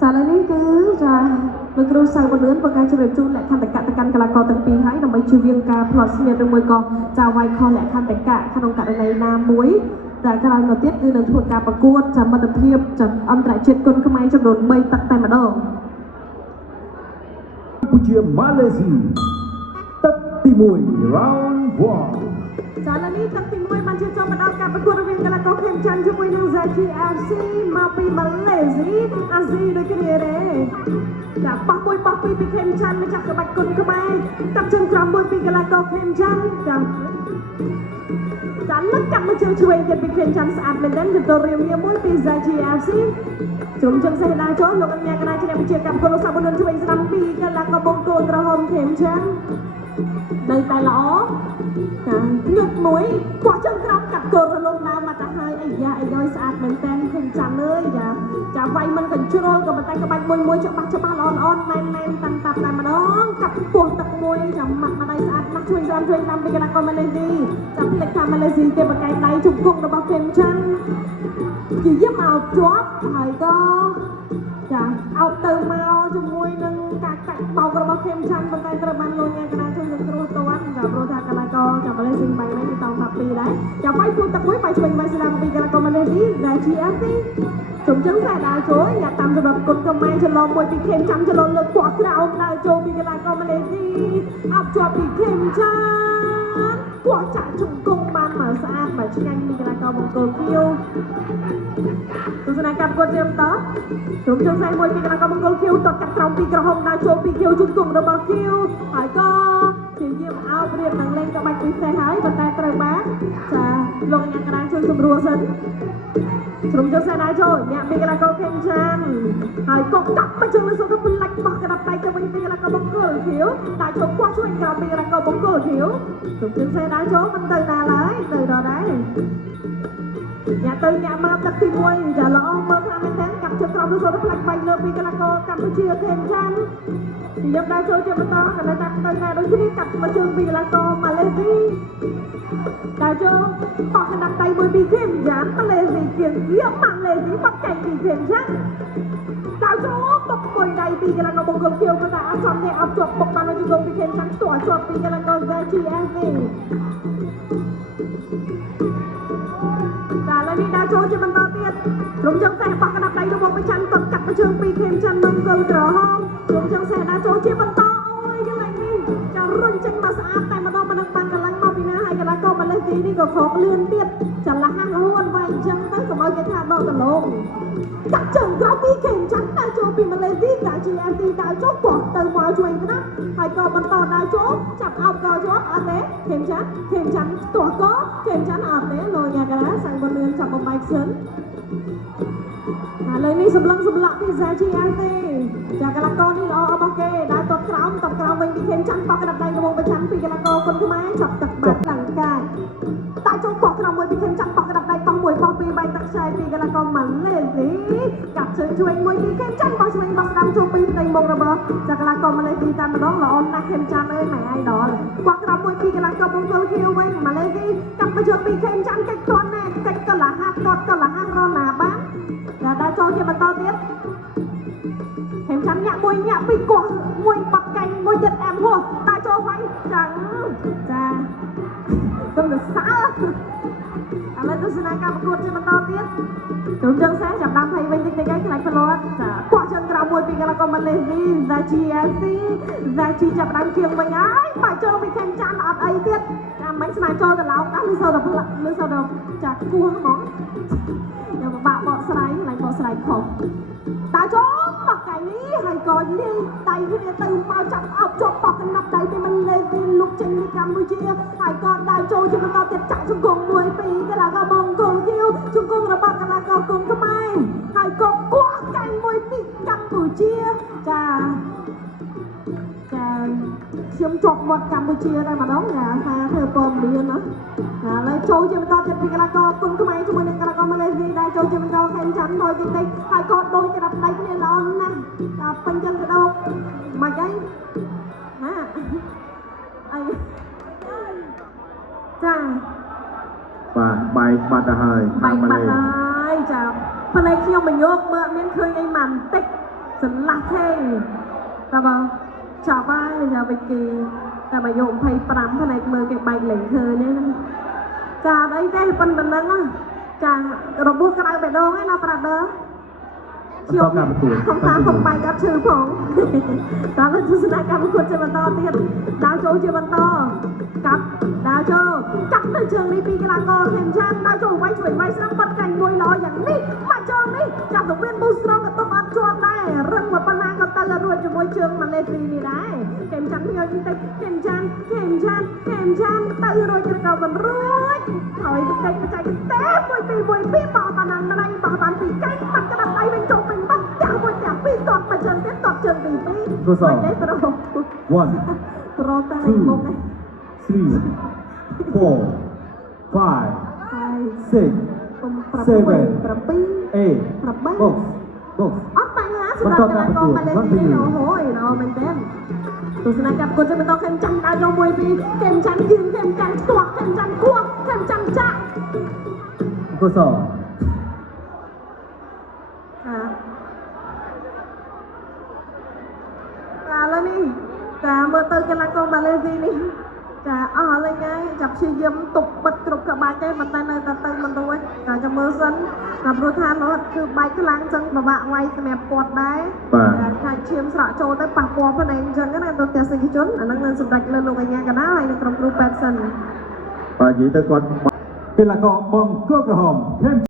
ចាឥឡូវនេះគឺចាលោកគ្រូសៅបលឿនបង្កើតជំរាបជូនលក្ខន្តិកៈទៅកាន់កីឡាករទាំងពីរហើយដើម្បីជៀសវាងការផ្លត់ស្នៀតឬមួយក៏ចាវាយខុសលក្ខន្តិកៈក្នុងករណីណាមួយតែក្រោយមកទៀតគឺនឹងធ្វើការប្រកួតចាមិត្តភាពចាអន្តរជាតិគុណខ្មែរចំនួន3ទឹកតែម្ដងជាម៉ាឡេស៊ីទឹកទី1 round 1 ចាឥឡូវនេះទឹកទី1បានជាចូលមកដល់ការប្រកួតរវាងកីឡាករខេមច័ន្ទជាមួយនឹង ZTFC មកពីម៉ាឡេស៊ីអាស៊ីដូចគ្នាទេចាបោះមួយបោះពីរពីខេមច័ន្ទម្ចាស់ក្បាច់គុណខ្មែរកាប់ជើងក្រោមមួយពីកីឡាករខេមច័ន្ទចាលឹកកាប់មកជើងឆ្វេងទៀតពីខេមច័ន្ទស្អាតមែនទែនទៅរៀមងារមួយពី ZTFC ជុំជើងសេះដាចូលលោកអញ្ញាកណាជំនះវិជាកម្មគុណលោកសាបុនឆ្វេងស្ដាំពីកីឡាករបង្គោលក្រហមខេមច័ន្ទនៅតែល្អចាញឹកមួយបោះជើងក្រោមកាត់គោលរលំដើមមកទៅហើយអីយ៉ាអីយស្អាតមែនតើឃើញចាំអើយចាវាយមិនកញ្ជ្រោលក៏ប៉ុន្តែក្បាច់មួយច្បាស់ល្អមែនតាំងតាប់តែម្ដងកាប់ពោះទឹកមួយចាំម៉ាក់ម្ដាយស្អាតណាស់ជួយតាមពីកីឡាករម៉ាឡេស៊ីចាំភ្លេចថាម៉ាឡេស៊ីគេបកកាយដៃជង្គង់របស់ខេមច័ន្ទជាយាមឲ្យជាប់ហើយក៏ចាអោបទៅមកជាមួយនឹងការកាច់បោករបស់ខេមច័ន្ទប៉ុន្តែត្រូវបានលោកអ្នកកណាជួយសង្គ្រោះទាន់ចាព្រោះថាកីឡាករចាំម៉ាឡេស៊ីបែរនេះតង់តា2ដែរចាំបាយពួតទឹកមួយបាយឆ្វេងបាយស្ដាំពីកីឡាករម៉ាឡេស៊ីដែល GFC ជុំជើងខ្សែដើរចូលញ៉ាំតាមសម្រាប់គុណខ្មែរច្រឡំមួយពីខេមច័ន្ទច្រឡំលើកពណ៌ក្រោមដើរចូលពីកីឡាករម៉ាឡេស៊ីអោបជាប់ពីខេមច័ន្ទពណ៌ចាក់ជង្គង់បានមកស្អាតមកឆ្ងាញ់ពីកីឡាករបង្គោលខៀវទស្សនកម្មគាត់ជាបន្តជុំជើងខ្សែមួយពីកីឡាករបង្គោលខៀវតកាត់ក្រោមពីក្រហមដើរចូលពីខៀវជង្គង់របស់ខៀវហើយក៏ជាយាមអោបរៀបនឹងលេងក៏បាច់ពិសេសហើយប៉ុន្តែត្រូវបានចាលោកអញ្ញាកណាជួយសម្រួលសិនជ្រុំជើងខ្សែដើរចូលអ្នកពីកីឡាករខេមច័ន្ទហើយក៏កាប់មកជើងលើសុខផ្លាច់បោះក្តាប់ដៃទៅវិញពីកីឡាករបង្គោលខៀវដើរចូលខ្វះជួយក្រោមពីកីឡាករបង្គោលខៀវជ្រុំជើងខ្សែដើរចូលមិនទៅណាឡើយទៅដល់ដែរញ៉ាំទៅញ៉ាំមកទឹកទី1ចាល្អមើលខ្លាំងមែនទែនកាប់ជើងក្រោមលើសុខផ្លាច់បាញ់លើពីកីឡាករកម្ពុជាខេមច័ន្ទយើងដើរចូលជាបន្តកន្លែងតាក់ទៅណាដូចគ្នាកាត់មកជើងពីកីឡាករម៉ាឡេស៊ីដើរចូលបោះកណ្ដាប់ដៃមួយពីខេមច័ន្ទម៉ាឡេស៊ីជាងយកម៉ាឡេស៊ីបាត់ចែកពីខេមច័ន្ទដើរចូលបុកមួយដៃពីកីឡាករបង្គោលខៀវក៏តែអត់ចំទេអត់ជាប់បុកបាននៅជង្គង់ពីខេមច័ន្ទស្ទាល់ជាប់ពីកីឡាករ ZTFC ចាឥឡូវនេះដើរចូលជាបន្តទៀតក្រុមជើងសេះបោះកណ្ដាប់ដៃរបស់ប្រចាំគាត់កាត់មកជើងពីខេមច័ន្ទនឹងគល់ក្រហមក្រុមជើងសេះដើរចូលជាបន្តអូយកន្លែងនេះចារុញចេញមកស្អាតតែម្ដងមិននឹងបានកម្លាំងមកពីណាហើយកីឡាករម៉ាឡេស៊ីនេះក៏ខកលឿនទៀតចាលះហាស់រហួនវាយអញ្ចឹងទៅកុំឲ្យគេថាដកដលងចាក់ជើងក្រោយពីខេមច័ន្ទដើរចូលពីម៉ាឡេស៊ីចា GFC ដើរចូលបោះទៅមកជួយក្តាប់ហើយក៏បន្តដើរចូលចាប់អោបក៏ជាប់អត់ទេខេមច័ន្ទផ្ទាស់ក៏ខេមច័ន្ទអត់ទេលោកញ៉ាកណាសាំងបលឿនចាប់បំបែកសិនឥឡូវនេះសម្លឹងសម្លាក់ពី ZTFC ចាកីឡាករនេះល្អរបស់គេដើរតបក្រោមវិញពីខេមច័ន្ទបោះកណ្ដាប់ដៃរបស់ប្រចាំពីកីឡាករគុណខ្មែរចាប់ទឹកបាត់ឡើងកាយតែចូលបោះក្រោមមួយពីខេមច័ន្ទបោះកណ្ដាប់ដៃបោះមួយបោះពីរបែកទឹកខ្សែពីកីឡាករម៉ាឡេស៊ីកាប់ជើងឆ្វេងមួយពីខេមច័ន្ទបោះឆ្វេងបោះស្ដាំចូលពីផ្ទៃមុខរបស់ចាកីឡាករម៉ាឡេស៊ីតែម្ដងល្អណាស់ខេមច័ន្ទអើយម៉ែអាយដល់បោះក្រោមមួយពីកីឡាករបង្គោលខៀវវិញម៉ាឡេស៊ីកាប់មកជើងពីខេមច័ន្ទកិច្ចទាន់ណាកិច្ចកលហាត់គាត់កលហាត់រណាបានដើរចូលជាបន្តទៀតខេមច័ន្ទញាក់ពីកោះមួយបាត់កាញ់មួយចិត្តអែមហោះដើរចូលវិញចាទុំទៅសើឥឡូវទស្សនកម្មប្រកួតជាបន្តទៀតក្រុមជើងសេះចាប់ដើមភ័យវិញតិចៗខ្លាចផ្លាត់ចាបោះជើងក្រោមមួយពីកីឡាករម៉ាឡេស៊ី ZTFC ចាប់ដើមជាងវិញហើយបើចូលពីខេមច័ន្ទអត់អីទៀតចាំមិនស្មានចូលទៅឡោកដល់លឺសូទៅចាគោះហ្មងយកបកស្រ័យឡើងបកស្រ័យខុសដើរចូលមកកែនេះហើយក៏លាយដៃគ្នាទៅមកចាប់អោបជាប់បោះកណ្ដាប់ដៃពីម៉ាឡេស៊ីលុកចេញពីកម្ពុជាហើយក៏ដើរចូលជាបន្តទៀតចាក់ជង្គង់មួយពីកីឡាករបង្គោលខៀវជង្គង់របស់កីឡាករគុណខ្មែរហើយក៏គោះកែងមួយពីកម្ពុជាចាខ្ញុំជាប់មាត់កម្ពុជាតែម្ដងថាធ្វើព័ត៌មានណាឥឡូវចូលជាបន្តទៀតពីកីឡាករគុណខ្មែរជាមួយនឹងកីឡាករម៉ាឡេស៊ីដែលចូលជាបន្តខេមច័ន្ទដោយតិចហើយក៏ដូចក្តាប់ដៃគ្នាល្អណាស់ដល់ពេញចឹងទៅដល់មិនអីណាអីចាបាទបែកបាត់ទៅហើយបែកបាត់ហើយចាផ្នែកខ្ញុំបញ្ញោកមើលមានឃើញអីមិនតិច sân lạc thênh ta bảo chào ba chào bạch kỳ ta bảo dồn thay pram thân này mơ cái bạch lệnh thơ nhé chà đấy cái phần bình nâng á chà rồi buộc cái này bẻ đô ấy nó phải đỡ chiều không ta không bay gặp trừ phòng đó là chúng ta cầm khuôn chơi bàn to tiền đào chỗ chơi bàn to cặp đào chỗ cặp từ trường đi pi cái là co kèm chan đào chỗ quay chuyển quay sang bật cảnh môi loอย่างนี้มาเจอนี่จากตรงเป็นบูสโตรกับต้องอัดจวบได้เรื่องว่าปนากับตาละรวยจะมวยเชิงมันเลยฟรีนี่ได้เข็มชันเงยยิ่งเตะเข็มชันตาละรวยจะเก่ามันรวยถอยไปใจไปใจเต้มวยปีเป่าตานังมาในเป่าตานปีใกล้มันกระดับไปเป็นโจเป็นบักจากมวยจากปีตอดมาเชิงเต้นตอดเชิงปีไม่ได้โปร 1 โปรแต่ละมงไง 3 4 5 6 ผมปรับปรุงปรับปี 8 ปรับบ้าน box ออกไปนะสำหรับการกองมาเลเซียโอ้โหเนาะมันเต้นตัวสนามกับกูจะเป็นต้องเข้มจังได้ยอมมวยปีเข้มจังยืนเข้มจังตัวเข้มจังควงเข้มจังจ้า ข้อสอบ แล้วนี่แต่เมื่อเติมกันละกองมาเลเซียนี่จะอะไรไงจับชียมตกบัดกรุบกับบายใจมันแต่ในแต่เติมมันด้วยแต่จะเมื่อสันกับรูทานเนาะคือใบกลางจังแบบว่าไว้สมัยปวดได้ใครเชียมสระโจแต่ปากปอพนังจังก็ได้ตัวเตะสิจนอันนั้นเงินสุดดักเลยลงไปงานกันอะไรในกรมรูปแบบสัน ปากีตะกอนเป็นละกอบองก็กระหอมเข้ม